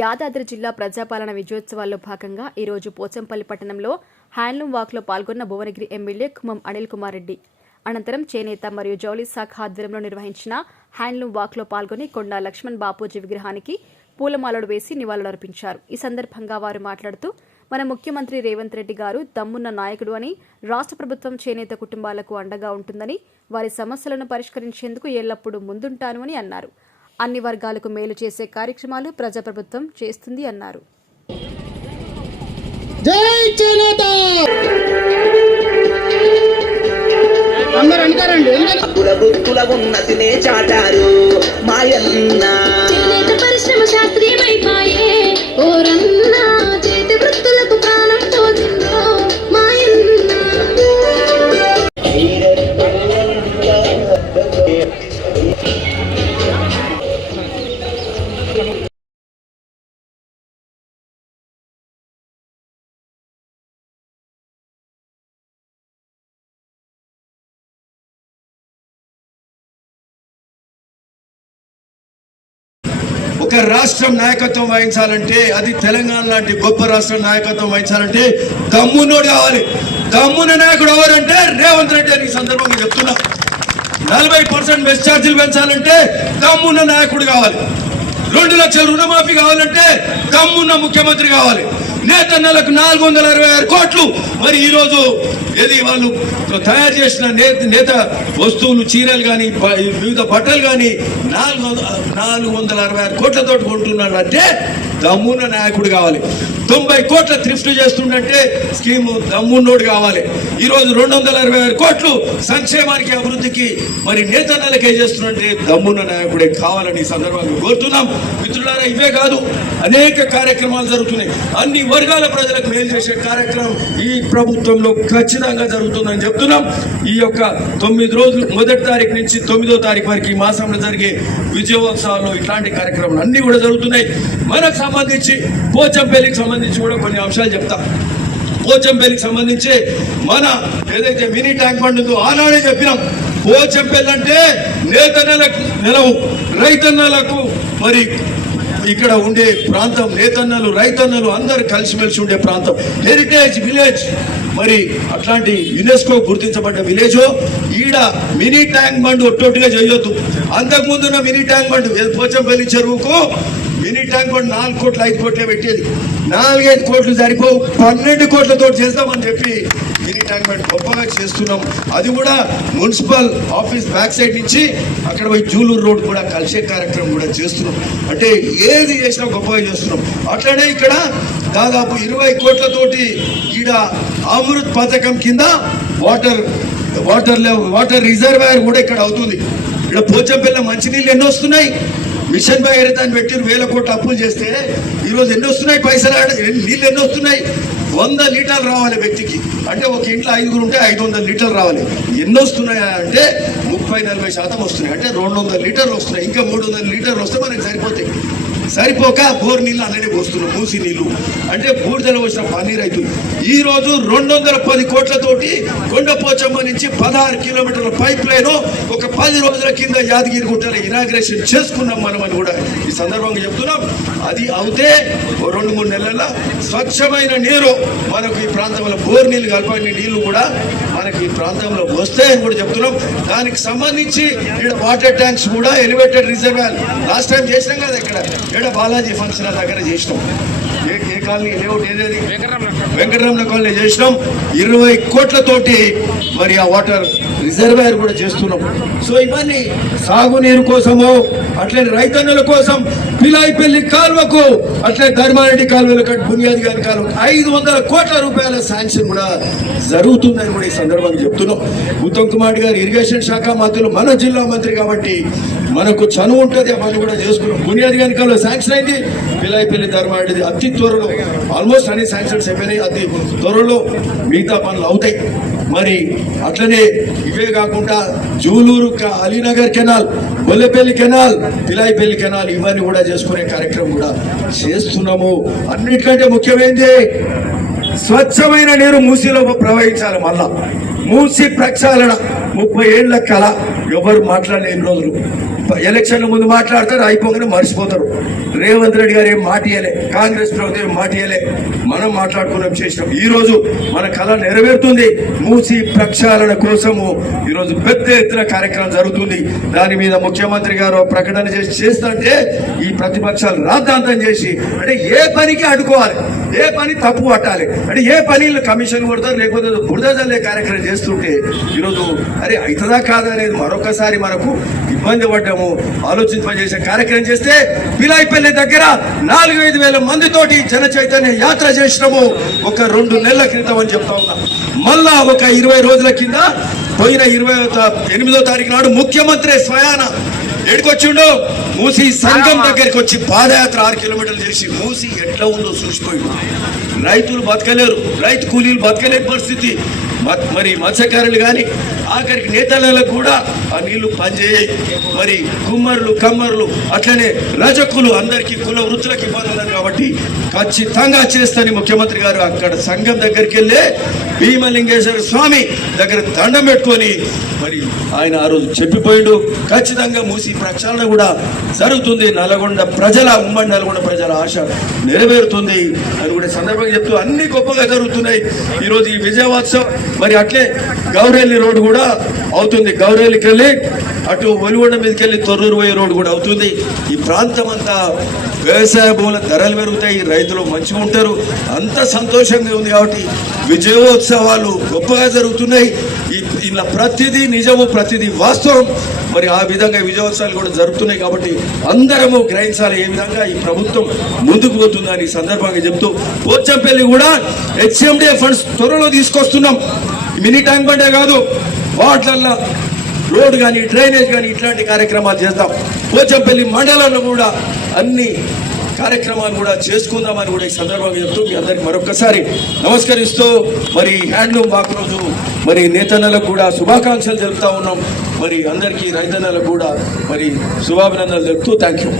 యాదాద్రి జిల్లా ప్రజాపాలన విజయోత్సవాల్లో భాగంగా ఈరోజు పోచంపల్లి పట్టణంలో హ్యాండ్లూమ్ వాక్లో పాల్గొన్న భువనగిరి ఎమ్మెల్యే ఖమ్మం అనిల్ కుమార్ రెడ్డి. అనంతరం చేనేత మరియు జౌళి శాఖ ఆధ్వర్యంలో నిర్వహించిన హ్యాండ్లూమ్ వాక్లో పాల్గొని కొండా లక్ష్మణ్ బాపూజీ విగ్రహానికి పూలమాలలు వేసి నివాళులర్పించారు. ఈ సందర్భంగా వారు మాట్లాడుతూ, మన ముఖ్యమంత్రి రేవంత్ రెడ్డి గారు దమ్మున్న నాయకుడు అని, రాష్ట్ర ప్రభుత్వం చేనేత కుటుంబాలకు అండగా ఉంటుందని, వారి సమస్యలను పరిష్కరించేందుకు ఎల్లప్పుడూ ముందుంటాను అని అన్నారు. అన్ని వర్గాలకు మేలు చేసే కార్యక్రమాలు ప్రజాప్రభుత్వం చేస్తుంది అన్నారు. జై చేనేత ఉన్నతినే చాటారు మాయన్న. చేనేత పరిశ్రమ శాస్త్రీయమైపాయే ఓరన్న, చేతి వృత్తులకు ప్రాణం పోతుందో మాయన్న. ఒక రాష్ట్రం నాయకత్వం వహించాలంటే, అది తెలంగాణ లాంటి గొప్ప రాష్ట్రం నాయకత్వం వహించాలంటే దమ్మునోడు కావాలి. దమ్మున నాయకుడు ఎవరంటే రేవంత్ రెడ్డి అని సందర్భంగా చెప్తున్నా. 40% బెస్ ఛార్జీలు పెంచాలంటే దమ్మున్న నాయకుడు కావాలి. 2 లక్షల రుణమాఫీ కావాలంటే దమ్మున్న ముఖ్యమంత్రి కావాలి. నేతన్నలకు 466 కోట్లు. మరి ఈరోజు ఏది వాళ్ళు తయారు చేసిన నేత వస్తువులు, చీరలు కానీ, వివిధ బట్టలు కానీ 466 కోట్లతో కొంటున్నాడు అంటే దమ్మున్న నాయకుడు కావాలి. 90 కోట్ల థ్రిఫ్ట్ చేస్తుండే స్కీము దమ్మున్నోడు కావాలి. ఈరోజు 266 కోట్లు సంక్షేమానికి, అభివృద్ధికి మరి నేతన్నలకే చేస్తున్నట్టే దమ్మున్న నాయకుడే కావాలని సందర్భంగా కోరుతున్నాం. మిత్రులారా, ఇవే కాదు, అనేక కార్యక్రమాలు జరుగుతున్నాయి. అన్ని వర్గాల ప్రజలకు మేలు చేసే కార్యక్రమం ఈ ప్రభుత్వంలో ఖచ్చితంగా జరుగుతుందని చెప్తున్నాం. ఈ యొక్క 9 రోజులు, 1వ తారీఖు నుంచి 9వ తారీఖు వరకు ఈ మాసంలో జరిగే విజయోత్సవాల్లో ఇట్లాంటి కార్యక్రమాలు అన్ని కూడా జరుగుతున్నాయి. మనకు సంబంధించి పోచంపల్లికి సంబంధించి కూడా కొన్ని అంశాలు చెప్తాం. పోచంపల్లికి సంబంధించి మన ఏదైతే మినీ ట్యాంక్ బండ్ ఉందో ఆనాడే చెప్పినాం. పోచంపల్లి అంటే నేతన్నలకు నెలవు, రైతన్నలకు మరి ఇక్కడ ఉండే ప్రాంతం, నేతన్నలు రైతన్నలు అందరు కలిసిమెలిసి ఉండే ప్రాంతం, హెరిటేజ్ విలేజ్. మరి అట్లాంటి యునెస్కో గుర్తించబడ్డ విలేజ్. ఈడ మినీ ట్యాంక్ బండ్ ఒట్టొట్టుగా చేయొద్దు. అంతకుముందున్న మినీ ట్యాంక్ బండ్ పోచంపల్లి చెరువుకు మినీ ట్యాంక్ బండ్ 4 కోట్లు 5 కోట్లే పెట్టేది. 4-5 కోట్లు సరిపోవు, 12 కోట్లతో చేస్తామని చెప్పి మినీ ట్యాంక్ బండ్ గొప్పగా చేస్తున్నాం. అది కూడా మున్సిపల్ ఆఫీస్ బ్యాక్ సైడ్ నుంచి అక్కడ పోయి జూలూరు రోడ్ కూడా కలిసే కార్యక్రమం కూడా చేస్తున్నాం. అంటే ఏది చేసినా గొప్పగా చేస్తున్నాం. అట్లనే ఇక్కడ దాదాపు 20 కోట్లతోటి ఈడ అమృత్ పథకం కింద వాటర్ రిజర్వాయర్ కూడా ఇక్కడ అవుతుంది. ఇక్కడ పోచంపల్లి మంచినీళ్ళు ఎన్నో వస్తున్నాయి. మిషన్ భగీరథ అని పెట్టి 1000 కోట్ల అప్పులు చేస్తే ఈరోజు ఎన్ని వస్తున్నాయి పైసలు, నీళ్ళు ఎన్ని వస్తున్నాయి. 100 లీటర్లు రావాలి వ్యక్తికి. అంటే ఒక ఇంట్లో 5 ఉంటే 500 లీటర్లు రావాలి. ఎన్ని వస్తున్నాయా అంటే 30-40% వస్తున్నాయి. అంటే 200 లీటర్లు వస్తున్నాయి. ఇంకా 300 లీటర్లు వస్తే మనకి సరిపోతాయి. సరిపోక బోర్ నీళ్ళు అలానే పోస్తున్నాం, మూసి నీళ్ళు. అంటే బూడిదలు వచ్చిన పన్నీర్ అవుతుంది. ఈరోజు 210 కోట్లతోటి కొండపోచమ్మ నుంచి 16 కిలోమీటర్ల పైప్ లైన్ ఒక 10 రోజుల కింద యాదగిరి గుట్టలో ఇనాగ్రేషన్ చేసుకున్నాం మనం అని కూడా ఈ సందర్భంగా చెప్తున్నాం. అది అవుతే 2-3 నెలల్లో స్వచ్ఛమైన నీరు మనకు ఈ ప్రాంతంలో, బోర్ నీళ్ళు కలపని నీళ్లు కూడా మనకి ఈ ప్రాంతంలో వస్తాయని కూడా చెప్తున్నాం. దానికి సంబంధించి ఇక్కడ వాటర్ ట్యాంక్స్ కూడా, ఎలివేటెడ్ రిజర్వాయర్ లాస్ట్ టైం చేసినాం కదా ఇక్కడ బాలాజీ ఫంక్షన్ దగ్గర చేసినాం. ఏ కాలనీ లేఅవుట్ ఏదేది వెంకటరమణ కాలనీ చేసినాం. 20 కోట్లతోటి మరి ఆ వాటర్ రిజర్వాయర్ కూడా చేస్తున్నాం. సో ఇవన్నీ సాగునీరు కోసము, అట్లే రైతన్నుల కోసం పిలాయిపల్లి కాలువకు, అట్లే ధర్మారెడ్డి కాలువలు కట్టి బునియాది గారి కాలువకు 500 కోట్ల రూపాయల శాంక్షన్ కూడా జరుగుతుందని కూడా ఈ సందర్భంగా చెప్తున్నాం. ఉత్తమ్ కుమార్ గారు ఇరిగేషన్ శాఖ మంత్రులు, మన జిల్లా మంత్రి కాబట్టి మనకు చనువు ఉంటుంది. అవన్నీ కూడా చేసుకున్నాం. బునియాది గారి కాలువ శాంక్షన్ అయింది. పిలాయిపల్లి ధర్మారెడ్డి అతి త్వరలో, ఆల్మోస్ట్ అన్ని శాంక్షన్స్ అయిపోయినాయి. అతి త్వరలో మిగతా పనులు అవుతాయి. మరి అట్లనే ఇవే కాకుండా Juluru Alinagar canal, Gollapalli canal, Pilaipalli canal ఇవన్నీ కూడా చేసుకునే కార్యక్రమం కూడా చేస్తున్నాము. అన్నిటికంటే ముఖ్యమైనది స్వచ్ఛమైన నీరు మూసీలో ప్రవహించాలి. మళ్ళా మూసి ప్రక్షాళన 30 ఏళ్ల కళ ఎవరు మాట్లాడలేని రోజులు. ఎలక్షన్ల ముందు మాట్లాడతారు, అయిపోగానే మర్చిపోతారు. రేవంత్ రెడ్డి గారు ఏం మాట ఇయ్యలే, కాంగ్రెస్ ప్రభుత్వం ఏం మాట ఇయ్యలే. మనం మాట్లాడుకున్నాం, చేసినాం. ఈ రోజు మన కళ నెరవేరుతుంది. మూసి ప్రక్షాళన కోసము ఈ రోజు పెద్ద ఎత్తున కార్యక్రమం జరుగుతుంది. దాని మీద ముఖ్యమంత్రి గారు ప్రకటన చేస్తుంటే ఈ ప్రతిపక్షాలు రాద్ధాంతం చేసి, అంటే ఏ పనికి అడ్డుకోవాలి, ఏ పని తప్పు పట్టాలి, అంటే ఏ పని కమిషన్ కొడతారు, లేకపోతే బురద జల్లే కార్యక్రమం చేస్తుంటే ఈరోజు అరే అవుతుందా కాదా అనేది మరొకసారి మనకు ఇబ్బంది పడ్డాము. ఆలోచింపజేసే కార్యక్రమం చేస్తే పిలాయిపల్లి దగ్గర 4-5 వేల మందితోటి జన చైతన్య యాత్ర చేసినాము ఒక 2 నెలల క్రితం అని చెప్తా ఉన్నా. మళ్ళా ఒక 20 రోజుల కింద పోయిన 28వ తారీఖు నాడు ముఖ్యమంత్రి స్వయాన ఎడుకొచ్చిండు, మూసి సంఘం దగ్గరికి వచ్చి పాదయాత్ర 6 కిలోమీటర్లు చేసి మూసి ఎట్లా ఉందో చూసిపోయిండు. రైతులు బతకలేరు, రైతు కూలీలు బతకలేని పరిస్థితి. మరి మత్స్యకారులు కానీ ఆఖరికి నేతలకు కూడా ఆ నీళ్లు పనిచేయాయి. మరి కుమ్మరులు కమ్మరులు అట్లనే రజకులు అందరికీ కుల వృత్తులకు ఇబ్బంది ఉన్నారు కాబట్టి ఖచ్చితంగా చేస్తని ముఖ్యమంత్రి గారు అక్కడ సంఘం దగ్గరికి వెళ్ళి భీమలింగేశ్వర స్వామి దగ్గర దండం పెట్టుకొని మరి ఆయన ఆ రోజు చెప్పిపోయిండు. ఖచ్చితంగా మూసి ప్రక్షాళన కూడా జరుగుతుంది. నల్గొండ ప్రజల ఉమ్మడి నల్గొండ ప్రజల ఆశ నెరవేరుతుంది అని కూడా సందర్భంగా చెప్తూ అన్ని గొప్పగా జరుగుతున్నాయి. ఈరోజు ఈ విజయోత్సవం మరి అట్లే గౌరెల్లి రోడ్డు కూడా అవుతుంది. గౌరెల్లికి వెళ్ళి అటు ఒలిగొండ మీదకి వెళ్ళి తొర్రూరు పోయే రోడ్డు కూడా అవుతుంది. ఈ ప్రాంతం అంతా వ్యవసాయ భూముల ధరలు పెరుగుతాయి, రైతులు మంచిగా ఉంటారు, అంత సంతోషంగా ఉంది. కాబట్టి విజయోత్సవాలు గొప్పగా జరుగుతున్నాయి. ఇలా ప్రతిదీ నిజము, ప్రతిదీ వాస్తవం. మరి ఆ విధంగా విజయోత్సవాలు కూడా జరుగుతున్నాయి. కాబట్టి అందరము గ్రహించాలి ఏ విధంగా ఈ ప్రభుత్వం ముందుకు పోతుందని సందర్భంగా చెప్తూ పోచంపల్లి కూడా హెచ్ఎండిఏ ఫండ్స్ త్వరలో తీసుకొస్తున్నాం. మినీ ట్యాంక్ బండే కాదు, వాటిల్లో రోడ్ కానీ డ్రైనేజ్ కానీ ఇట్లాంటి కార్యక్రమాలు చేద్దాం. పోచంపల్లి మండలంలో కూడా అన్ని కార్యక్రమాలు కూడా చేసుకుందామని కూడా ఈ సందర్భంగా చెప్తూ మీ అందరికి మరొకసారి నమస్కరిస్తూ మరి హ్యాండ్లూమ్ వాక్ రోజు మరి నేతన్నలకు కూడా శుభాకాంక్షలు తెలుపుతా ఉన్నాం. మరి అందరికీ రైతన్నలకు కూడా మరి శుభాభినందనలు తెలుపుతూ థ్యాంక్ యూ.